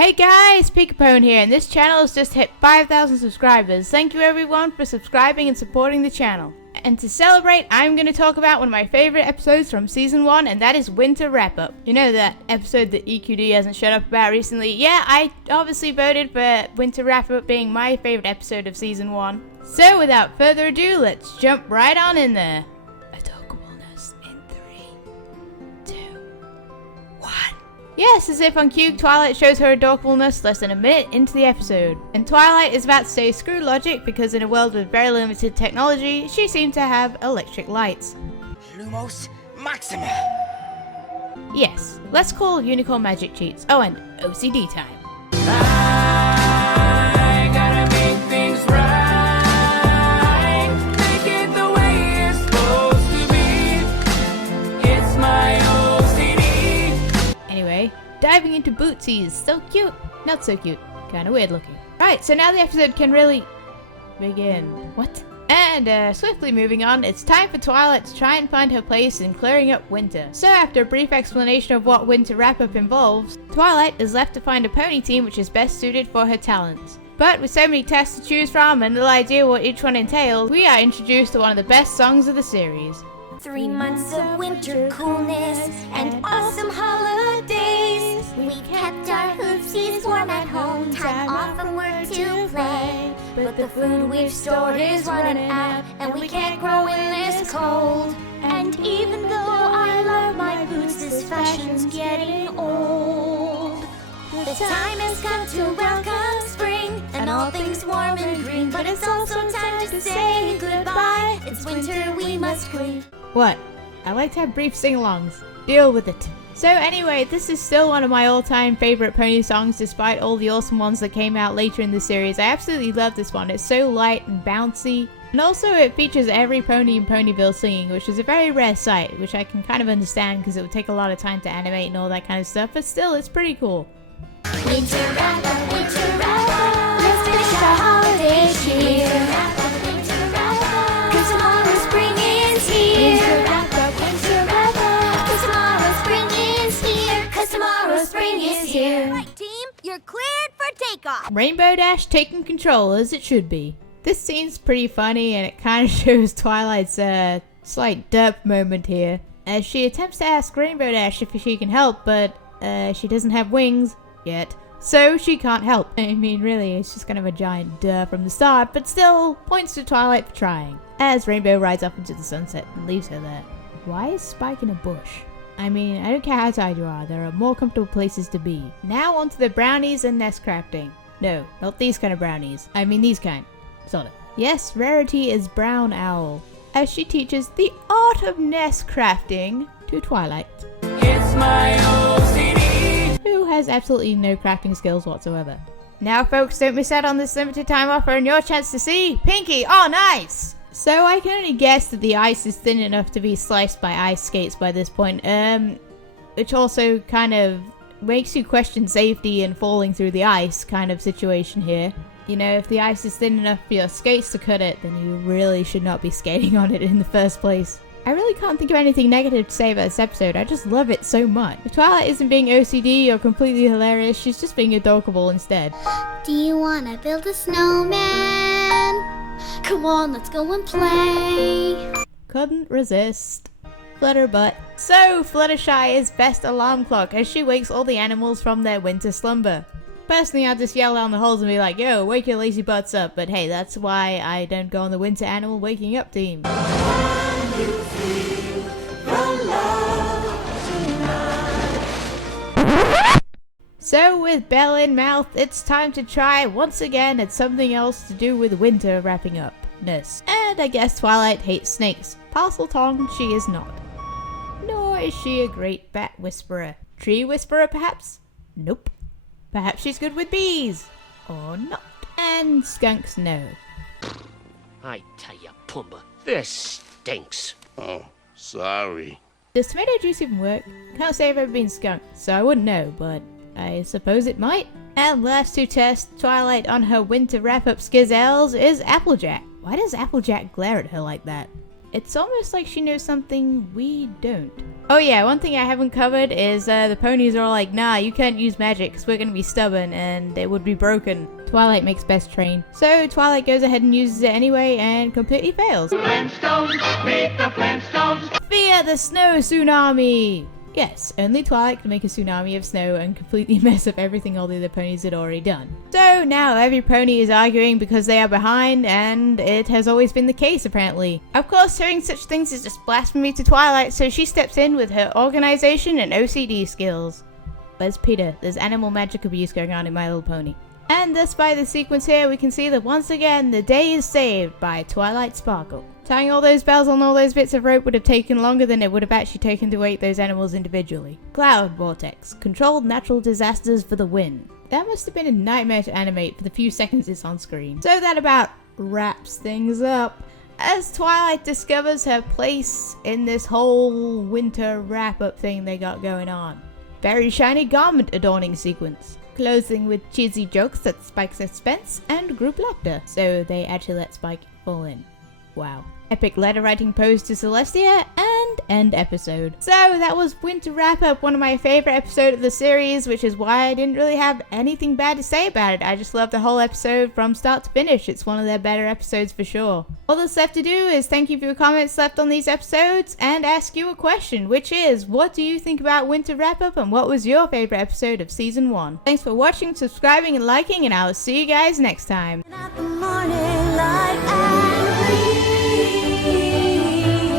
Hey guys, Peekapone here, and this channel has just hit 5,000 subscribers. Thank you everyone for subscribing and supporting the channel. And to celebrate, I'm going to talk about one of my favorite episodes from Season 1, and that is Winter Wrap-Up. You know that episode that EQD hasn't shut up about recently? Yeah, I obviously voted for Winter Wrap-Up being my favorite episode of Season 1. So without further ado, let's jump right on in there. Adorableness in 3, 2, 1. Yes, as if on cue, Twilight shows her adorableness less than a minute into the episode. And Twilight is about to say screw logic because in a world with very limited technology, she seems to have electric lights. Lumos Maxima! Yes, let's call unicorn magic cheats. Oh, and OCD time. I gotta make things right. Make it the way it's supposed to be. It's my OCD. Anyway, diving into Bootsies. So cute. Not so cute. Kinda weird looking. Right, so now the episode can really begin. What? And swiftly moving on, it's time for Twilight to try and find her place in clearing up winter. So after a brief explanation of what Winter Wrap-Up involves, Twilight is left to find a pony team which is best suited for her talents. But with so many tests to choose from and little idea what each one entails, we are introduced to one of the best songs of the series. 3 months of winter coolness and awesome holidays. We've kept our hoopsies warm at home, time off from work to play. But the food we've stored is running out, and we can't grow in this cold. And even though I love my boots, this fashion's getting old. The time has come to welcome spring, and all things warm and green. But it's also time to say goodbye. It's winter, we must clean. What? I like to have brief sing-alongs. Deal with it. So anyway, this is still one of my all-time favorite pony songs despite all the awesome ones that came out later in the series. I absolutely love this one. It's so light and bouncy. And also it features every pony in Ponyville singing, which is a very rare sight, which I can kind of understand because it would take a lot of time to animate and all that kind of stuff, but still, it's pretty cool. Winter wrap-up, let's finish our holiday cheer. Winter wrap-up, 'cause tomorrow spring is here. Winter wrap-up, cause tomorrow spring is here. 'Cause tomorrow spring is here. Right, team, you're cleared for takeoff. Rainbow Dash taking control as it should be. This scene's pretty funny and it kind of shows Twilight's slight derp moment here, as she attempts to ask Rainbow Dash if she can help, but she doesn't have wings yet, so she can't help. I mean, really, it's just kind of a giant duh from the start, but still points to Twilight for trying, as Rainbow rides off into the sunset and leaves her there. Why is Spike in a bush? I mean, I don't care how tired you are, there are more comfortable places to be. Now onto the brownies and nest crafting. No, not these kind of brownies. I mean these kind. Sort of. Yes, Rarity is Brown Owl, as she teaches the art of nest crafting to Twilight, It's my OCD. who has absolutely no crafting skills whatsoever. Now folks, don't miss out on this limited time offer and your chance to see Pinky on ice! So I can only guess that the ice is thin enough to be sliced by ice skates by this point, which also kind of makes you question safety and falling through the ice kind of situation here. You know, if the ice is thin enough for your skates to cut it, then you really should not be skating on it in the first place. I really can't think of anything negative to say about this episode, I just love it so much. If Twilight isn't being OCD or completely hilarious, she's just being adorable instead. Do you wanna build a snowman? Come on, let's go and play. Couldn't resist. Flutterbutt. So, Fluttershy is best alarm clock as she wakes all the animals from their winter slumber. Personally, I'd just yell down the halls and be like, yo, wake your lazy butts up, but hey, that's why I don't go on the winter animal waking up team. So with bell in mouth, it's time to try once again at something else to do with winter wrapping up-ness. And I guess Twilight hates snakes. Parseltongue she is not. Nor is she a great bat whisperer. Tree whisperer perhaps? Nope. Perhaps she's good with bees. Or not. And skunks no. I tell ya, Pumbaa, this stinks. Oh, sorry. Does tomato juice even work? Can't say I've ever been skunked, so I wouldn't know, but I suppose it might. And last to test Twilight on her winter wrap-up skizzles is Applejack. Why does Applejack glare at her like that? It's almost like she knows something we don't. Oh yeah, one thing I haven't covered is the ponies are all like, nah, you can't use magic because we're gonna be stubborn and it would be broken. Twilight makes best train. So Twilight goes ahead and uses it anyway and completely fails. Flintstones, meet the Flintstones. Fear the snow tsunami! Yes, only Twilight can make a tsunami of snow and completely mess up everything all the other ponies had already done. So now every pony is arguing because they are behind, and it has always been the case apparently. Of course, hearing such things is just blasphemy to Twilight, so she steps in with her organization and OCD skills. Where's Peter? There's animal magic abuse going on in My Little Pony. And thus by the sequence here, we can see that once again, the day is saved by Twilight Sparkle. Tying all those bells on all those bits of rope would have taken longer than it would have actually taken to wake those animals individually. Cloud Vortex. Controlled natural disasters for the win. That must have been a nightmare to animate for the few seconds it's on screen. So that about wraps things up. As Twilight discovers her place in this whole winter wrap-up thing they got going on. Very shiny garment adorning sequence. Closing with cheesy jokes that spike suspense and group laughter. So they actually let Spike fall in. Wow. Epic letter writing pose to Celestia and end episode. So that was Winter Wrap Up, one of my favorite episodes of the series, which is why I didn't really have anything bad to say about it. I just love the whole episode from start to finish. It's one of their better episodes for sure. All that's left to do is thank you for your comments left on these episodes and ask you a question, which is, what do you think about Winter Wrap Up and what was your favorite episode of season 1? Thanks for watching, subscribing and liking, and I will see you guys next time. At the morning light and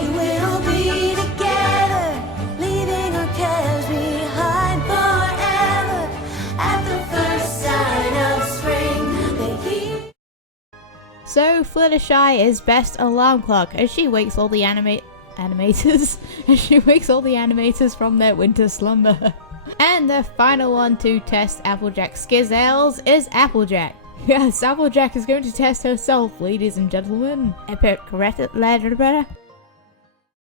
we will be together, leaving our cares behind forever. At the first sign of spring, they So Fluttershy is best alarm clock as she wakes all the animators as she wakes all the animators from their winter slumber. And the final one to test Applejack's Skizzles is Applejack. Yes, Applejack is going to test herself, ladies and gentlemen. Epic